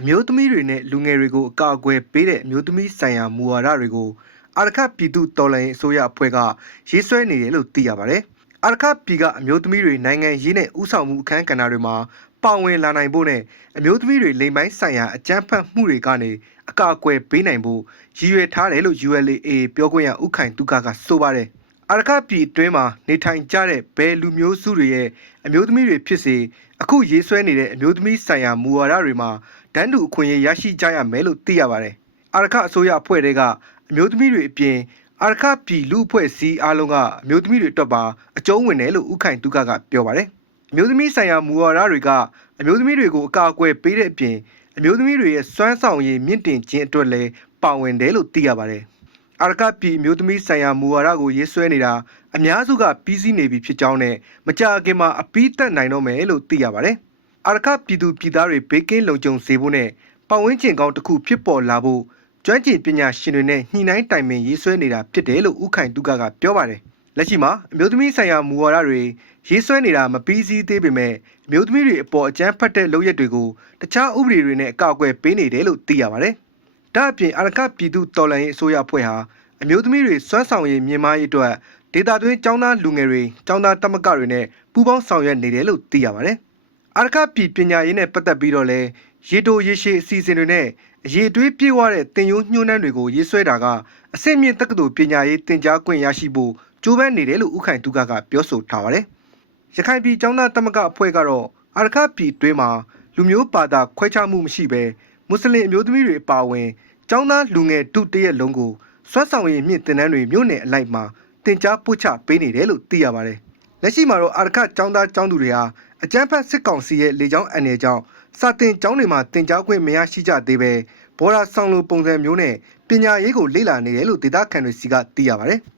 အမျိုးသမီးတွေနဲ့လူငယ်တွေကိုအကာအကွယ်ပေးတဲ့အမျိုးသမီးဆိုင်ရာမူဝါဒတွေကိုအာရခပြည်သူတော်လှန်ရေးအစိုးရအဖွဲ့ကရေးဆွဲနေတယ်လို့သိရပါတယ်။အာရခပြည်ကအမျိုးသမီးတွေနိုင်ငံရေးနဲ့ဥဆောင်မှုအခမ်းကဏ္ဍတွေမှာပါဝင်လာနိုင်ဖို့နဲ့အမျိုးသမီးတွေလိမ်ပိုင်းဆိုင်ရာအကြမ်းဖက်မှုတွေကနေအကာအကွယ်ပေးနိုင်ဖို့ရည်ရွယ်ထားတယ်လို့ ULA ပြောခွင့်ရဦးခိုင်တုကဆိုပါတယ်။အာရခပြည်အတွင်းမှာနေထိုင်ကြတဲ့ဘယ်လူမျိုးစုတွေရဲ့အမျိုးသမီးတွေဖြစ်စေအခုရေးဆွဲနေတဲ့အမျိုးသမီးဆိုင်ရာမူဝါဒတွေမှာတန်းတူအခွင့်အရေးရရှိကြရမယ်လို့သိရပါတယ်။အာရခအစိုးရအဖွဲ့တွေကအမျိုးသမီးတွေအပြင်အာရခပြည်လူအဖွဲ့အစည်းအားလုံးကအမျိုးသမီးတွေအတွက်ပါအကျုံးဝင်တယ်လို့ဦးခိုင်တုကပြောပါတယ်။အမျိုးသမီးဆိုင်ရာမူဝါဒတွေကအမျိုးသမီးတွေကိုအကာအကွယ်ပေးတဲ့အပြင်အမျိုးသမီးတွေရဲ့စွမ်းဆောင်ရည်မြင့်တင်ခြင်းအတွက်လည်းပါဝင်တယ်လို့သိရပါတယ်။အာရခပြည်အမျိုးသမီးဆိုင်ရာမူဝါဒကိုရေးဆွဲနေတာအများစုကပြီးစီးနေပြီဖြစ်ကြောင်းနဲ့မကြာခင်မှာအပြီးတက်နိုင်တော့မယ်လို့သိရပါတယ်။အာရခပြည်သူပြည်သားတွေဘေးကင်းလုံခြုံစေဖို့နဲ့ပတ်ဝန်းကျင်ကောင်းတစ်ခုဖြစ်ပေါ်လာဖို့ကျွမ်းကျင်ပညာရှင်တွေနဲ့ညှိနှိုင်းတိုင်ပင်ရေးဆွဲနေတာဖြစ်တယ်လို့ဦးခိုင်တုကပြောပါတယ်။လက်ရှိမှာအမျိုးသမီးဆိုင်ရာမူဝါဒတွေရေးဆွဲနေတာမပြီးစီးသေးပေမဲ့အမျိုးသမီးတွေအပေါ်အကြမ်းဖက်တဲ့လုပ်ရက်တွေကိုတခြားဥပဒေတွေနဲ့အကာအကွယ်ပေးနေတယ်လို့သိရပါတယ်။ဒါ့အပြင်အာရခပြည်သူတော်လှန်ရေးအစိုးရအဖွဲ့ဟာအမျိုးသမီးတွေစွမ်းဆောင်ရည်မြင့်မားရေးအတွက်ဒေသတွင်းကျောင်းသားလူငယ်တွေကျောင်းသားသမဂ္ဂတွေနဲ့ပူးပေါင်းဆောင်ရွက်နေတယ်လို့သိရပါတယ်။အာရခပြည်ပညာရေးနဲ့ပတ်သက်ပြီးတော့လည်းရေတိုရေရှည်အစီအစဉ်တွေနဲ့အရေးအသွေးပြေဝတဲ့တင်ရိုးညှိုးနှမ်းတွေကိုရေးဆွဲတာကအဆင့်မြင့်တက္ကသိုလ်ပညာရေးသင်ကြားခွင့်ရရှိဖို့ကြိုးပမ်းနေတယ်လို့ဦးခိုင်တုကပြောဆိုထားပါတယ်။ရခိုင်ပြည်ကျောင်းသားသမဂ္ဂအဖွဲ့ကတော့အာရခပြည်တွင်းမှာလူမျိုးဘာသာခွဲခြားမှုမရှိဘဲမွတ်စလင်အမျိုးသမီးတွေအပါအဝင်ကျောင်းသားလူငယ်တုတရက်လုံးကိုစွမ်းဆောင်ရည်မြင့်သင်တန်းတွေမြို့နယ်အလိုက်မှာသင်ကြားပို့ချပေးနေတယ်လို့သိရပါတယ်။လက်ရှိမှာတော့အာရခကျောင်းသားကျောင်းသူတွေဟာအကြမ်းဖက်စစ်ကောင်စီရဲ့လေကြောင်းအန်နယ်ကြောင့်စာတင်ကျောင်းတွေမှာသင်ကြားခွင့်မရရှိကြသေးပဲဘော်ဒါဆောင်လိုပုံစံမျိုးနဲ့ပညာရေးကိုလေ့လာနေတယ်လို့ဒေသခံတွေစီကသိရပါတယ်။